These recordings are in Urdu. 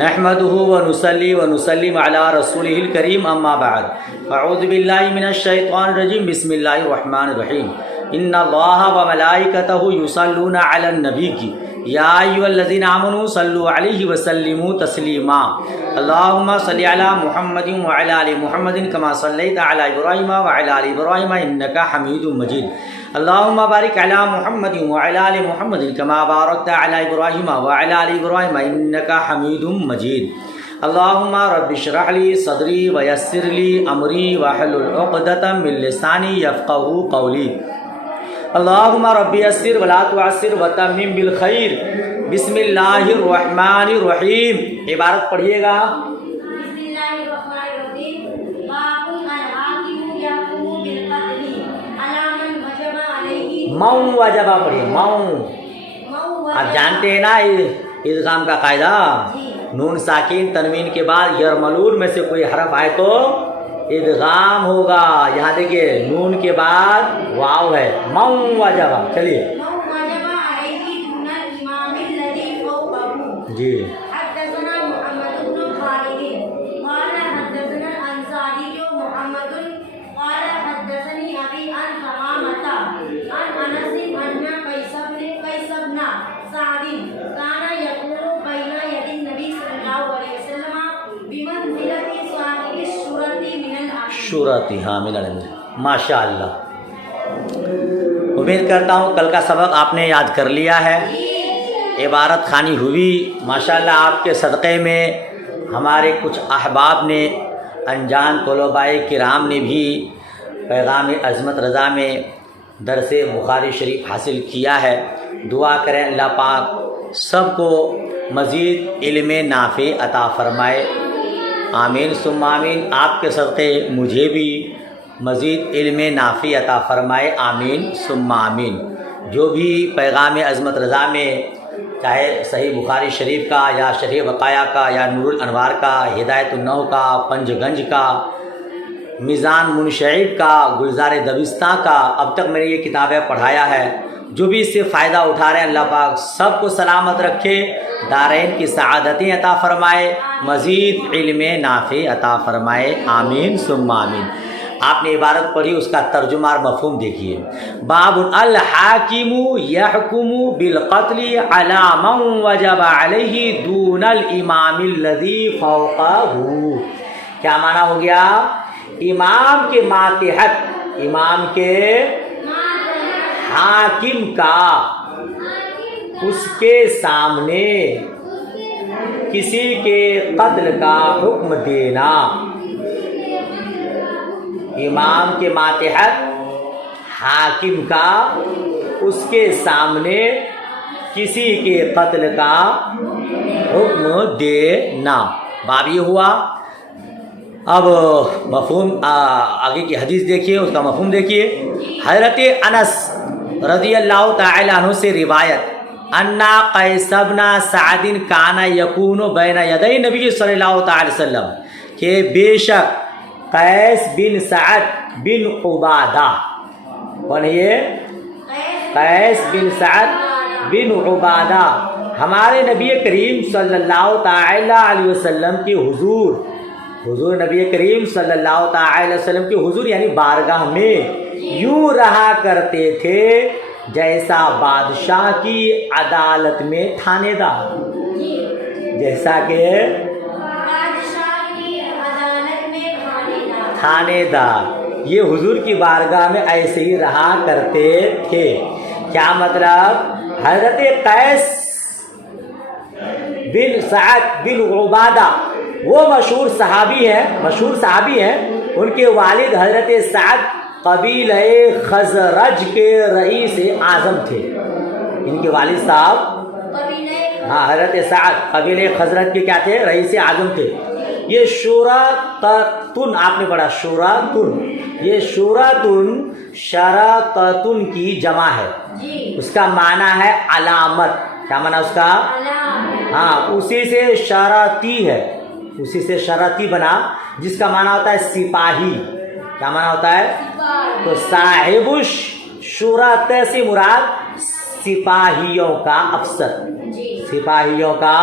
نحمده ونصلي ونسلم على رسوله الكريم اما بعد اعوذ بالله من الشيطان الرجيم بسم الله الرحمن الرحيم ان الله وملائكته يصلون على النبي يا ايها الذين امنوا صلوا عليه وسلموا تسليما اللهم صل على محمد وعلى ال محمد كما صليت على ابراهيم وعلى ال ابراهيم انك حميد مجيد اللهم بارك على محمد وعلى ال محمد كما باركت على ابراهيم وعلى ال ابراهيم انك حميد مجيد اللهم رب اشرح لي صدري ويسر لي امري واحلل عقدة من لساني يفقهوا قولي اللهم رب يسر ولا تعسر وتمم بالخير بسم الله الرحمن الرحيم عبارت پڑھیے گا مؤ وجبہ پڑھیے مؤ آپ جانتے ہیں نا ادغام کا قاعدہ نون ساکین تنوین کے بعد یرملون میں سے کوئی حرف آئے تو ادغام ہوگا. یہاں دیکھیے نون کے بعد واو ہے مؤ وجبہ. چلیے جی حدثنا محمد بن خالد قال حدثنا الانصاري محمد قال حدثني ابي عن ثمامة عن انس ان قيس بن سعد كان يقول بين يدي النبي صلى الله عليه وسلم بمنزلة صاحب الشورة من الأمر. شورتی ہاں من الامر. ماشاء اللہ. امید کرتا ہوں کل کا سبق آپ نے یاد کر لیا ہے. عبارت خوانی ہوئی ماشاءاللہ. آپ کے صدقے میں ہمارے کچھ احباب نے انجان طلباء کرام نے بھی پیغام عظمت رضا میں درس بخاری شریف حاصل کیا ہے. دعا کریں اللہ پاک سب کو مزید علم نافع عطا فرمائے. آمین ثم آمین. آپ کے صدقے مجھے بھی مزید علم نافع عطا فرمائے. آمین ثم آمین. جو بھی پیغام عظمت رضا میں چاہے صحیح بخاری شریف کا یا شرح وقایا کا یا نور الانوار کا ہدایت النو کا پنج گنج کا میزان منشعب کا گلزار دبستہ کا اب تک میں نے یہ کتابیں پڑھایا ہے. جو بھی اس سے فائدہ اٹھا رہے ہیں اللہ پاک سب کو سلامت رکھے. دارین کی سعادتیں عطا فرمائے. مزید علم نافع عطا فرمائے. آمین ثم آمین. آپ نے عبارت پڑھی اس کا ترجمہ اور مفہوم دیکھیے. باب الحاکم یحکم بالقتل علی من وجب علیہ دون الامام الذی فوقہ. کیا معنی ہو گیا؟ امام کے ماتحت امام کے حاکم کا اس کے سامنے کسی کے قتل کا حکم دینا. امام کے ماتحت حاکم کا اس کے سامنے کسی کے قتل کا حکم دینا. باب یہ ہوا. اب مفہوم آگے کی حدیث دیکھیے اس کا مفہوم دیکھیے. حضرت انس رضی اللہ تعالی عنہ سے روایت انا قیس بن سعد کان یکون بین یدی نبی صلی اللہ تعالی وسلم کہ بے شک قیس بن سعد بن عبادہ کون ہے یہ؟ قیس بن سعد بن عبادہ ہمارے نبی کریم صلی اللہ تعالی علیہ وسلم کی حضور نبی کریم صلی اللہ تعالی وسلم کی حضور یعنی بارگاہ میں یوں رہا کرتے تھے جیسا بادشاہ کی عدالت میں تھانے دار. جیسا کہ تھانے دار یہ حضور کی بارگاہ میں ایسے ہی رہا کرتے تھے. کیا مطلب؟ حضرت قیس بن سعد بن عبادہ وہ مشہور صحابی ہیں. ان کے والد حضرت سعد قبیلہ خزرج کے رئیس اعظم تھے. ان کے والد صاحب حضرت سعد قبیلہ خزرج کے کیا تھے؟ رئیس اعظم تھے. یہ شوراتن آپ نے پڑھا شوراتن. یہ شوراتن شراتن کی جمع ہے. اس کا معنی ہے علامت. کیا معنی اس کا؟ ہاں اسی سے شراتی ہے. اسی سے شراتی بنا جس کا معنی ہوتا ہے سپاہی. کیا معنی ہوتا ہے؟ تو صاحب شورات سے مراد سپاہیوں کا افسر. سپاہیوں کا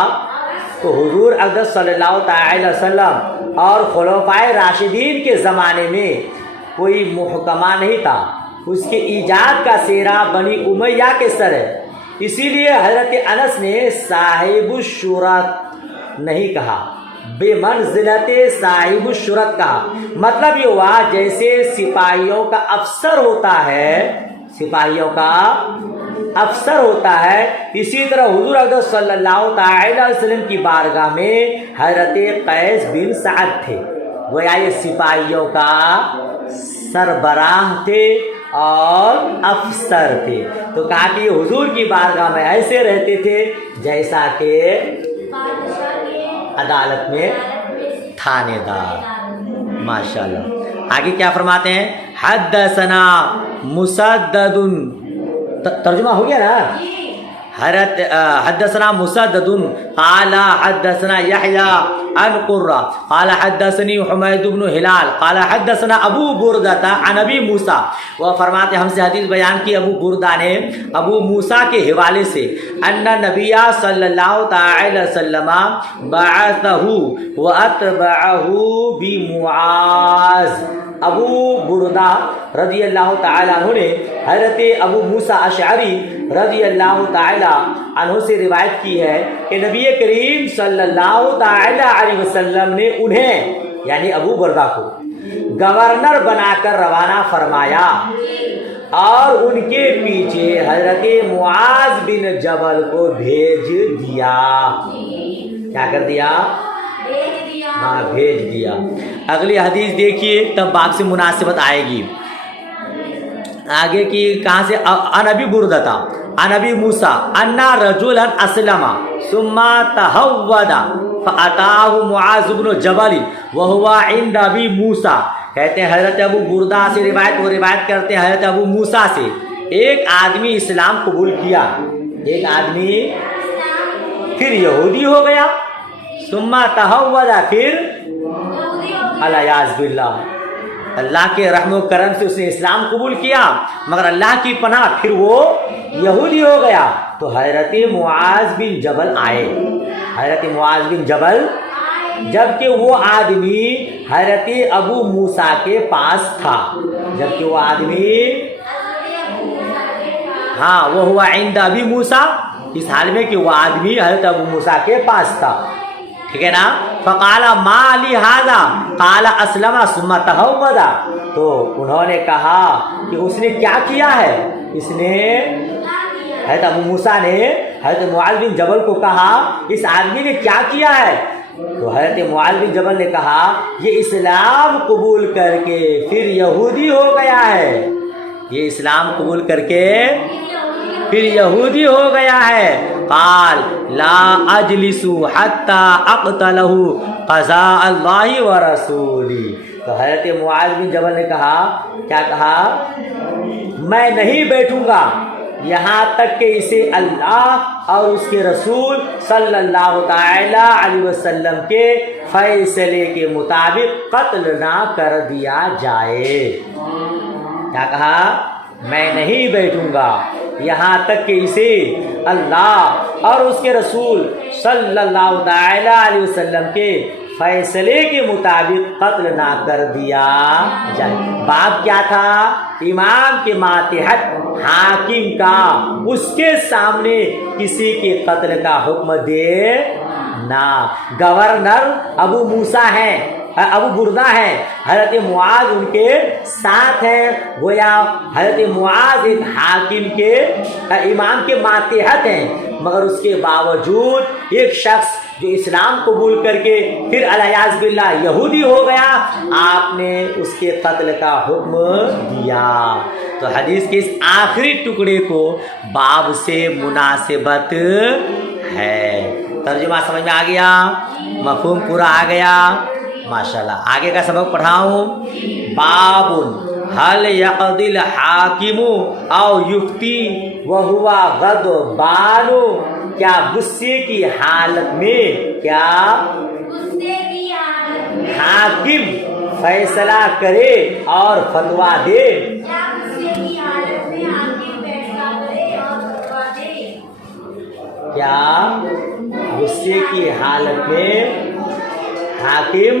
تو حضور اقدس صلی اللہ تعالی وسلم اور خلفائے راشدین کے زمانے میں کوئی محکمہ نہیں تھا، اس کے ایجاد کا سیرا بنی امیہ کے سر ہے، اسی لیے حضرت انس نے صاحب الشورت نہیں کہا، بے منزلت صاحب الشورت کہا۔ مطلب یہ ہوا جیسے سپاہیوں کا افسر ہوتا ہے، سپاہیوں کا افسر ہوتا ہے، اسی طرح حضور اقدس صلی اللہ تعالی وسلم کی بارگاہ میں حضرت قیس بن سعد تھے، گویا یہ سپاہیوں کا سربراہ تھے اور افسر تھے۔ تو کہا کہ یہ حضور کی بارگاہ میں ایسے رہتے تھے جیسا کہ عدالت میں تھانے دار۔ ماشاءاللہ، آگے کیا فرماتے ہیں؟ حدثنا مسدد، ترجمہ ہو گیا نا؟ حدثنا مسدد قال حدثنا يحيى عن قرة قال حدثني حميد بن هلال قال حدثنا ابو بردة عن ابي موسى، وہ فرماتے ہم سے حدیث بیان کی ابو بردہ نے ابو موسیٰ کے حوالے سے، ان نبی صلی اللہ تعالی وسلم بعثه واتبعه بمعاذ، ابو بردہ رضی اللہ تعالیٰ عنہ نے حضرت ابو موسیٰ اشعری رضی اللہ تعالیٰ عنہ سے روایت کی ہے کہ نبی کریم صلی اللہ تعالیٰ علیہ وسلم نے انہیں یعنی ابو بردہ کو گورنر بنا کر روانہ فرمایا اور ان کے پیچھے حضرت معاذ بن جبل کو بھیج دیا۔ کیا کر دیا؟ ہاں، بھیج دیا۔ اگلی حدیث دیکھیے، تب باب سے مناسبت آئے گی۔ آگے کی کہاں سے؟ عن ابی بردہ عن ابی موسیٰ ان رجلا اسلم ثم تہود فاتاه معاذ بن جبل وهو عند ابی موسیٰ، کہتے ہیں حضرت ابو بردہ سے روایت، وہ روایت کرتے ہیں حضرت ابو موسیٰ سے، ایک آدمی اسلام قبول کیا، ایک آدمی پھر یہودی ہو گیا، ثم تہود، پھر الیاذ باللہ، اللہ کے رحم و کرم سے اس نے اسلام قبول کیا مگر اللہ کی پناہ پھر وہ یہودی ہو گیا۔ تو حضرت معاذ بن جبل آئے، حضرت معاذ بن جبل، جبکہ وہ آدمی حضرت ابو موسیٰ کے پاس تھا، جبکہ وہ آدمی ہاں وہ ہوا عند ابی موسیٰ، اس حال میں کہ وہ آدمی حضرت ابو موسیٰ کے پاس تھا، ٹھیک ہے نا؟ فقال ما لی ھذا قال اسلم ثم تہود، تو انہوں نے کہا کہ اس نے کیا کیا ہے، اس نے حضرت ابو موسیٰ نے حضرت معاذ بن جبل کو کہا اس آدمی نے کیا کیا ہے، تو حضرت معاذ بن جبل نے کہا یہ اسلام قبول کر کے پھر یہودی ہو گیا ہے، یہ اسلام قبول کر کے پھر یہودی ہو گیا ہے۔ قال لا اجلس حتى اقتله قضاء اللہ ورسولی، تو حضرت معاذ بن جبل نے کہا، کیا کہا؟ میں نہیں بیٹھوں گا یہاں تک کہ اسے اللہ اور اس کے رسول صلی اللہ تعالی علیہ وسلم کے فیصلے کے مطابق قتل نہ کر دیا جائے۔ کیا کہا؟ میں نہیں بیٹھوں گا یہاں تک کہ اسے اللہ اور اس کے رسول صلی اللہ تعالی علیہ وسلم کے فیصلے کے مطابق قتل نہ کر دیا جائے۔ باب کیا تھا؟ امام کے ماتحت حاکم کا اس کے سامنے کسی کے قتل کا حکم دے نہ۔ گورنر ابو موسیٰ ہیں، ابو بردہ ہیں، حضرت معاذ ان کے ساتھ ہیں، گویا حضرت معاذ ایک حاکم کے امام کے ماتحت ہیں، مگر اس کے باوجود ایک شخص جو اسلام قبول کر کے پھر الیاذ باللہ یہودی ہو گیا، آپ نے اس کے قتل کا حکم دیا۔ تو حدیث کے اس آخری ٹکڑے کو باب سے مناسبت ہے۔ ترجمہ سمجھ میں آ گیا؟ مفہوم پورا آ گیا؟ ماشاءاللہ۔ آگے کا سبق پڑھاؤں۔ باب هل يقضي الحاکم او یفتی وهو غضبان، کیا غصے کی حالت میں حاکم فیصلہ کرے اور فتویٰ دے؟ کیا غصے کی کی حالت میں حاکم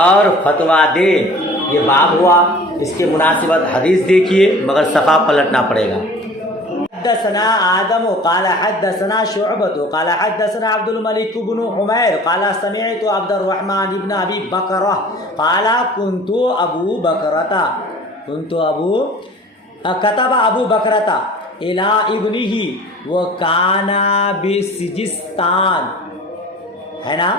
اور فتویٰ دے. یہ باب ہوا. اس کے مناسبت حدیث دیکھیے مگر صفحہ پلٹنا پڑے گا. حدثنا آدم قال حدثنا شعبة قال حدثنا عبد الملك بن عمير قال سمعت عبد الرحمن بن أبي بكرة قال كنت أبو كتب أبو بكرة إلى ابنه وكان بسجستان ہے نا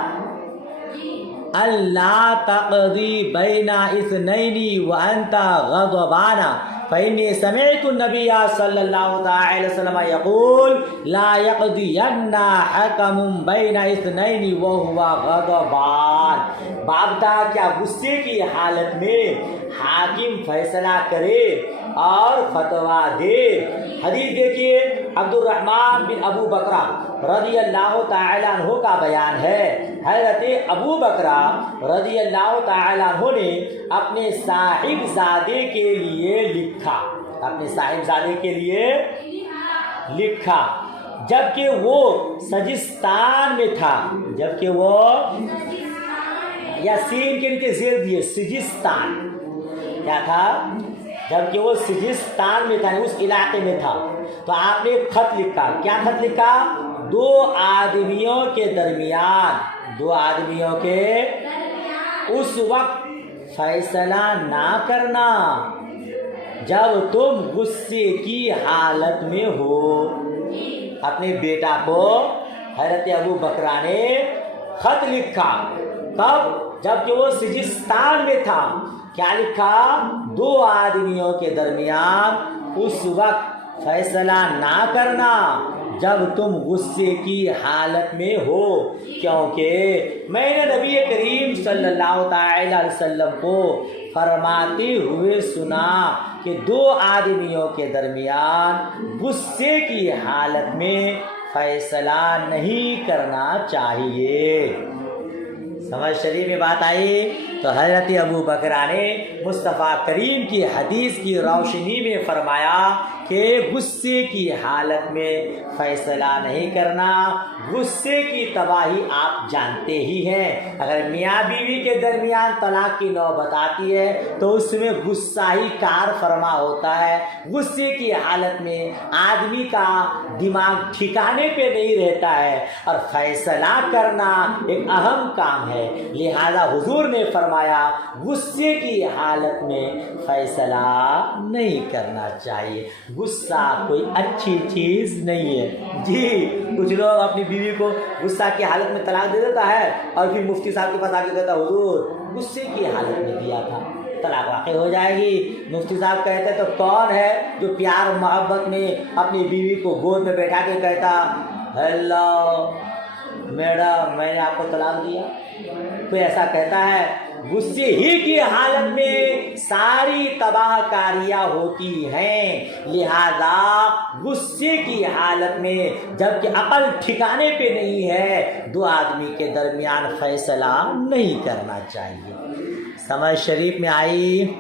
اللہ تقضی بین اثنین وانت غضبان فإني سمعت النبي صلى الله تعالى وسلم يقول لا يقضين حكم بين اثنين وهو غضبان. باب تھا کیا غصے کی حالت میں حاکم فیصلہ کرے اور فتویٰ دے. حدیث دیکھیے عبد الرحمن بن ابو بکرہ رضی اللہ تعالیٰ عنہ کا بیان ہے. حضرت ابو بکرہ رضی اللہ تعالیٰ عنہ نے اپنے صاحب زادے کے لیے لکھا جبکہ وہ سجستان میں تھا. جبکہ وہ یا سین کے نیچے زیر دیے سجستان کیا تھا. جبکہ وہ سجستان میں تھا اس علاقے میں تھا. تو آپ نے خط لکھا. کیا خط لکھا؟ دو آدمیوں کے اس وقت فیصلہ نہ کرنا جب تم غصے کی حالت میں ہو. اپنے بیٹا کو حضرت ابو بکرہ نے خط لکھا. کب؟ جبکہ وہ سجستان میں تھا. کیا لکھا؟ دو آدمیوں کے درمیان اس وقت فیصلہ نہ کرنا جب تم غصے کی حالت میں ہو، کیونکہ میں نے نبی کریم صلی اللہ تعالی علیہ وسلم کو فرماتے ہوئے سنا کہ دو آدمیوں کے درمیان غصے کی حالت میں فیصلہ نہیں کرنا چاہیے. سمجھ شریف میں بات آئی. تو حضرت ابو بکرہ نے مصطفیٰ کریم کی حدیث کی روشنی میں فرمایا کہ غصے کی حالت میں فیصلہ نہیں کرنا. غصے کی تباہی آپ جانتے ہی ہیں. اگر میاں بیوی کے درمیان طلاق کی نوبت آتی ہے تو اس میں غصہ ہی کار فرما ہوتا ہے. غصے کی حالت میں آدمی کا دماغ ٹھکانے پہ نہیں رہتا ہے اور فیصلہ کرنا ایک اہم کام ہے. لہذا حضور نے فرمایا غصے کی حالت میں فیصلہ نہیں کرنا چاہیے. غصہ کوئی اچھی چیز نہیں ہے. جی کچھ لوگ اپنی بیوی کو غصہ کی حالت میں طلاق دے دیتا ہے اور پھر مفتی صاحب کے پاس آ کے کہتا ہے حضور غصے کی حالت میں دیا تھا، طلاق واقع ہو جائے گی. مفتی صاحب کہتے تو کون ہے جو پیار محبت میں اپنی بیوی کو گود میں بیٹھا کے کہتا ہیلو میڈم میں نے آپ کو طلاق دیا؟ کوئی ایسا کہتا ہے؟ غصے ہی کی حالت میں ساری تباہ کاریاں ہوتی ہیں. لہذا غصے کی حالت میں جبکہ عقل ٹھکانے پہ نہیں ہے دو آدمی کے درمیان فیصلہ نہیں کرنا چاہیے. سمجھ شریف میں آئی.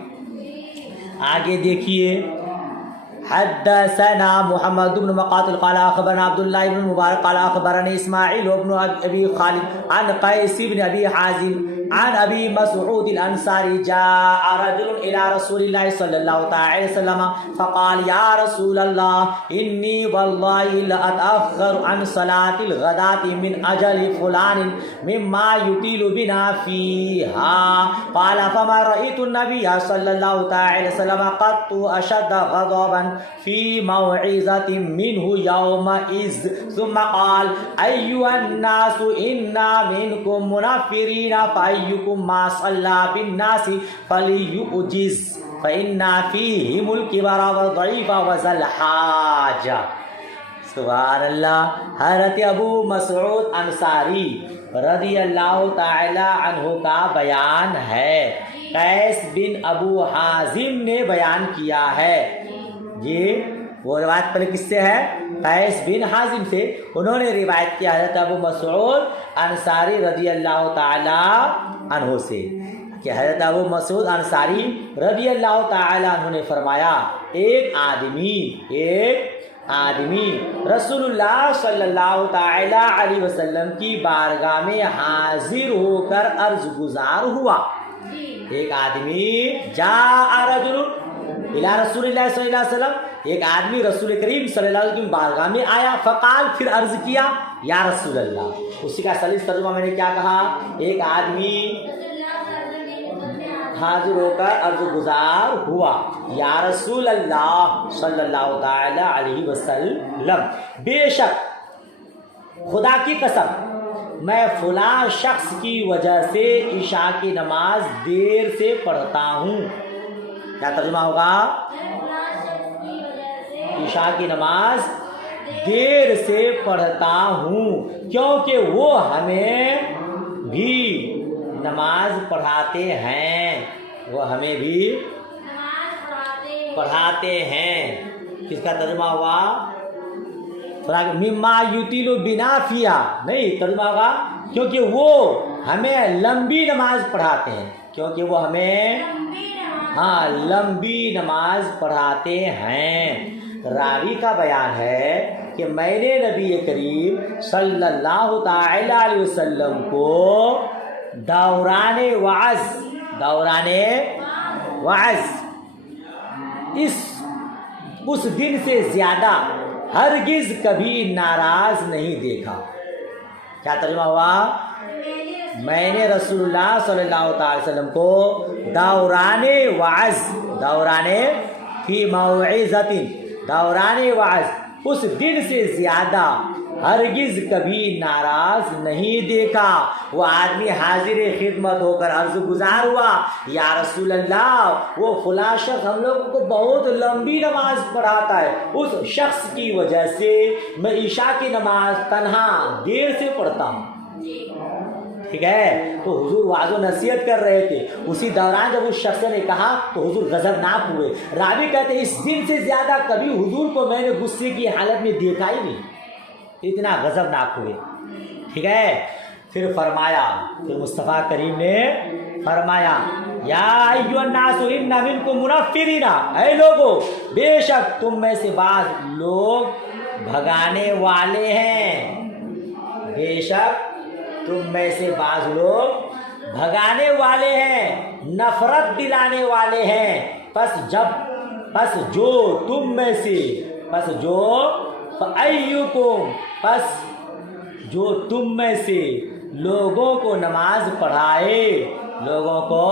آگے دیکھیے. حدثنا محمد بن مقاتل قال اخبرنا عبد الله بن مبارك قال اخبرني اسماعيل بن ابي خالد عن قيس بن ابي حازم عن ابي مسعود الانصاري جاء رجل الى رسول الله صلى الله عليه وسلم فقال يا رسول الله اني والله لاتاخر عن صلاه الغداة من اجل فلان مما يطيل بنا فيها. قال فما رايت النبي صلى الله عليه وسلم قط اشد غضبا في موعظة منه يومئذ. ثم قال أيها الناس إنا منكم منفرين فأيكم ما صلى بالناس فليؤجز فإن فيهم الكبر والضعيف وذا الحاجة. سبحان اللہ. حضرت ابو مسعود انصاری رضی اللہ تعالی عنہ کا بیان ہے. قیس بن ابو حازم نے بیان کیا ہے. جی وہ روایت پہلے کس سے ہے؟ قیس بن حازم سے. انہوں نے روایت کیا حضرت ابو مسعود انصاری رضی اللہ تعالی عنہ سے کہ حضرت ابو مسعود انصاری رضی اللہ تعالی عنہ نے فرمایا ایک آدمی رسول اللہ صلی اللہ تعالی علیہ وسلم کی بارگاہ میں حاضر ہو کر عرض گزار ہوا. ایک آدمی جاء رجل الی رسول اللہ صلی اللہ علیہ وسلم، ایک آدمی رسول کریم صلی اللہ علیہ وسلم کی بارگاہ میں آیا. فقال، پھر عرض کیا یا رسول اللہ. اسی کا سلیس ترجمہ میں نے کیا کہا؟ ایک آدمی حاضر ہو کر عرض گزار ہوا، یا رسول اللہ صلی اللہ تعالی علیہ وسلم، بے شک خدا کی قسم میں فلاں شخص کی وجہ سے عشاء کی نماز دیر سے پڑھتا ہوں. کیا ترجمہ ہوگا؟ عشاء کی نماز دیر سے پڑھتا ہوں کیونکہ وہ ہمیں بھی نماز پڑھاتے ہیں، وہ ہمیں بھی پڑھاتے ہیں. کس کا ترجمہ ہوا؟ مما یطیل بنا فیہا، نہیں، ترجمہ ہوگا کیونکہ وہ ہمیں لمبی نماز پڑھاتے ہیں، کیونکہ وہ ہمیں لمبی نماز پڑھاتے ہیں. راوی کا بیان ہے کہ میں نے نبی کریم صلی اللہ تعالی علیہ وسلم کو دوران وعظ اس دن سے زیادہ ہرگز کبھی ناراض نہیں دیکھا. کیا ترجمہ ہوا؟ میں نے رسول اللہ صلی اللہ تعالی وسلم کو دوران فی موعظۃ، دوران وعظ اس دن سے زیادہ ہرگز کبھی ناراض نہیں دیکھا. وہ آدمی حاضر خدمت ہو کر عرض گزار ہوا، یا رسول اللہ وہ فلاں شخص ہم لوگوں کو بہت لمبی نماز پڑھاتا ہے، اس شخص کی وجہ سے میں عشاء کی نماز تنہا دیر سے پڑھتا ہوں. ٹھیک ہے، تو حضور واعظ و نصیحت کر رہے تھے. اسی دوران جب اس شخص نے کہا تو حضور غضبناک ہوئے. راوی کہتے ہیں اس دن سے زیادہ کبھی حضور کو میں نے غصے کی حالت میں دیکھا ہی نہیں، اتنا غضبناک ہوئے. ٹھیک ہے، پھر فرمایا، پھر مصطفیٰ کریم نے فرمایا، یا ایھا الناس ان منکم منفرین، اے لوگو بے شک تم میں سے بعض لوگ بھگانے والے ہیں، بے شک تم میں سے بعض لوگ بھگانے والے ہیں، نفرت دلانے والے ہیں. پس جو تم میں سے لوگوں کو نماز پڑھائے، لوگوں کو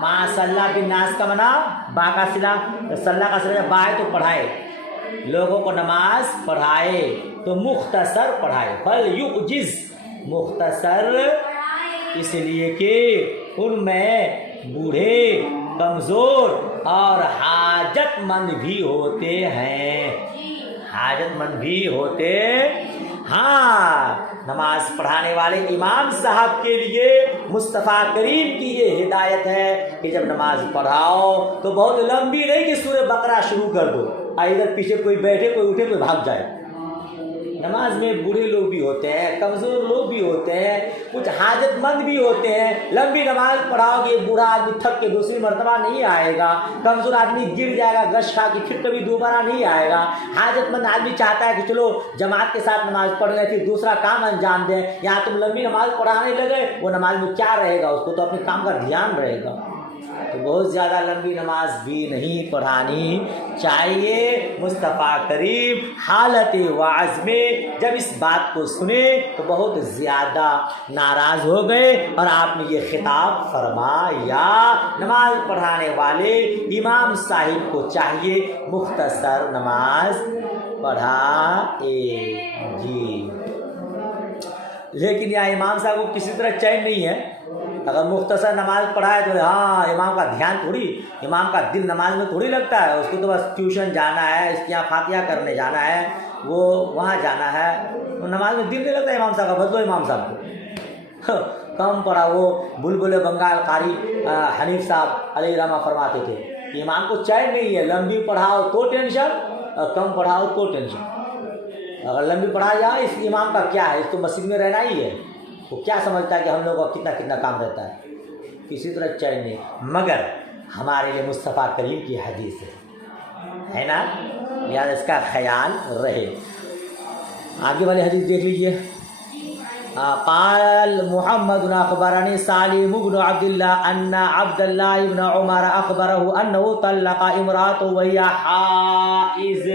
ما صلی بالناس کا منا با کا صلہ، صلی کا صلہ با ہے تو پڑھائے، لوگوں کو نماز پڑھائے تو مختصر پڑھائے. فلیعجز، مختصر اس لیے کہ ان میں بوڑھے، کمزور اور حاجت مند بھی ہوتے ہیں، حاجت مند بھی ہوتے. ہاں، نماز پڑھانے والے امام صاحب کے لیے مصطفیٰ کریم کی یہ ہدایت ہے کہ جب نماز پڑھاؤ تو بہت لمبی نہیں کہ سورہ بقرہ شروع کر دو، ادھر پیچھے کوئی بیٹھے، کوئی اٹھے، کوئی بھاگ جائے. نماز میں بوڑھے لوگ بھی ہوتے ہیں، کمزور لوگ بھی ہوتے ہیں، کچھ حاجت مند بھی ہوتے ہیں. لمبی نماز پڑھاؤ گے، بوڑھا آدمی تھک کے دوسری مرتبہ نہیں آئے گا، کمزور آدمی گر جائے گا گش کھا کے، پھر کبھی دوبارہ نہیں آئے گا. حاجت مند آدمی چاہتا ہے کہ چلو جماعت کے ساتھ نماز پڑھ لیں، پھر دوسرا کام انجام دیں. یہاں تم لمبی نماز پڑھانے لگے، وہ نماز میں کیا رہے گا؟ اس کو تو اپنے کام کا دھیان رہے گا. تو بہت زیادہ لمبی نماز بھی نہیں پڑھانی چاہیے. مصطفیٰ کریم حالت وعظ میں جب اس بات کو سنے تو بہت زیادہ ناراض ہو گئے اور آپ نے یہ خطاب فرمایا. نماز پڑھانے والے امام صاحب کو چاہیے مختصر نماز پڑھائے. جی، لیکن یہاں امام صاحب کو کسی طرح چین نہیں ہے. اگر مختصر نماز پڑھائے تو ہاں، امام کا دھیان تھوڑی، امام کا دل نماز میں تھوڑی لگتا ہے. اس کو تو بس ٹیوشن جانا ہے، اس کے یہاں فاتحہ کرنے جانا ہے، وہ وہاں جانا ہے. تو نماز میں دل نہیں لگتا امام صاحب کا. بدلو امام صاحب کو کم پڑھا. وہ بلبل بنگال قاری حنیف صاحب علیہ رحمہ فرماتے تھے کہ امام کو چین نہیں ہے، لمبی پڑھاؤ تو ٹینشن اور کم پڑھاؤ تو ٹینشن. اگر لمبی پڑھا جائے، اس امام کا کیا ہے، اس تو مسجد میں رہنا ہی ہے. وہ کیا سمجھتا ہے کہ ہم لوگوں کا کتنا کتنا کام رہتا ہے، کسی طرح چین نہیں. مگر ہمارے لیے مصطفیٰ کریم کی حدیث ہے نا، لہذا اس کا خیال رہے. آگے والے حدیث دیکھ لیجئے. قال محمد اخبرني سالم بن عبد الله ان عبد الله بن عمر اخبره انه طلق امراته وهي حائض.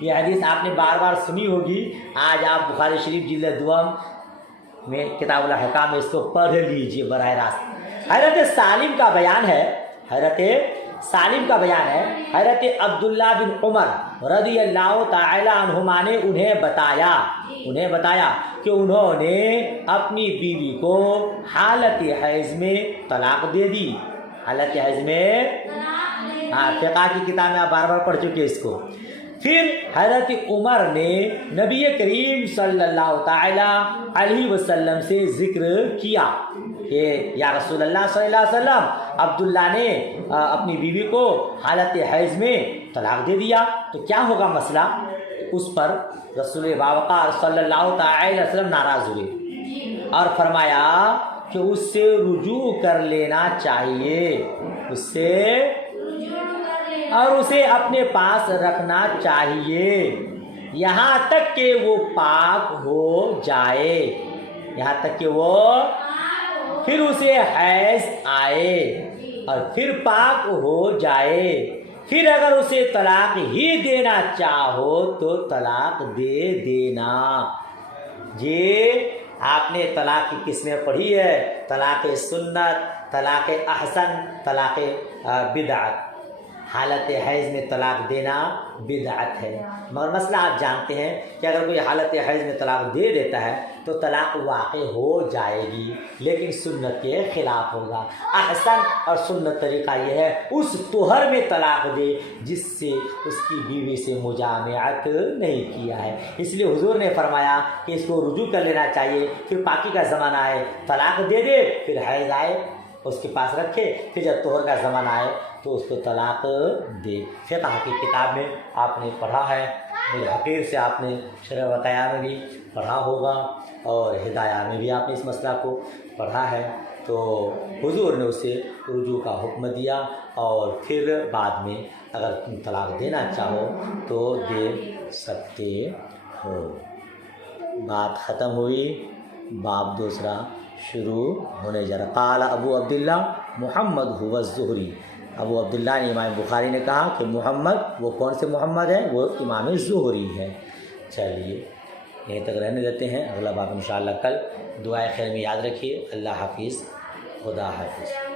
یہ حدیث آپ نے بار بار سنی ہوگی. آج آپ بخاری شریف جلد دوم میں کتاب الاحکام میں اس کو پڑھ لیجئے براہ راست. حضرت سالم کا بیان ہے حضرت عبداللہ بن عمر رضی اللہ تعالی عنہما نے انہیں بتایا کہ انہوں نے اپنی بیوی کو حالت حیض میں طلاق دے دی. حالت حیض میں فقہ کی کتاب میں آپ بار بار پڑھ چکے اس کو. پھر حضرت عمر نے نبی کریم صلی اللہ تعالی علیہ وسلم سے ذکر کیا کہ یا رسول اللہ صلی اللہ علیہ وسلم عبداللہ نے اپنی بیوی کو حالت حیض میں طلاق دے دیا تو کیا ہوگا مسئلہ. اس پر رسول باوقار صلی اللہ تعالی علیہ وسلم ناراض ہوئے اور فرمایا کہ اس سے رجوع کر لینا چاہیے, اور اسے اپنے پاس رکھنا چاہیے یہاں تک کہ وہ پاک ہو جائے, پھر اسے حیض آئے اور پھر پاک ہو جائے. پھر اگر اسے طلاق ہی دینا چاہو تو طلاق دے دینا. یہ آپ نے طلاق کی قسمیں پڑھی ہے, طلاق سنت, طلاق احسن, طلاق بدعت. حالت حیض میں طلاق دینا بدعت ہے, مگر مسئلہ آپ جانتے ہیں کہ اگر کوئی حالت حیض میں طلاق دے دیتا ہے تو طلاق واقع ہو جائے گی, لیکن سنت کے خلاف ہوگا. احسن اور سنت طریقہ یہ ہے اس طہر میں طلاق دے جس سے اس کی بیوی سے مجامعت نہیں کیا ہے. اس لیے حضور نے فرمایا کہ اس کو رجوع کر لینا چاہیے, پھر پاکی کا زمانہ آئے طلاق دے دے, پھر حیض آئے اس کے پاس رکھے, پھر جب طہر کا زمانہ آئے تو اس کو طلاق دے. فقہ کی کتاب میں آپ نے پڑھا ہے, حقیر سے آپ نے شرح وقایہ میں بھی پڑھا ہوگا اور ہدایہ میں بھی آپ نے اس مسئلہ کو پڑھا ہے. تو حضور نے اسے رجوع کا حکم دیا اور پھر بعد میں اگر تم طلاق دینا چاہو تو دے سکتے ہو. بات ختم ہوئی, باب دوسرا شروع ہونے جا رہا. قال ابو عبداللہ محمد هو الزہری. ابو عبداللہ نے امام بخاری نے کہا کہ محمد, وہ کون سے محمد ہے؟ وہ امام زہری ہے. چلیے یہیں تک رہنے دیتے ہیں, اگلا باب انشاءاللہ کل. دعائے خیر میں یاد رکھیے. اللہ حافظ, خدا حافظ.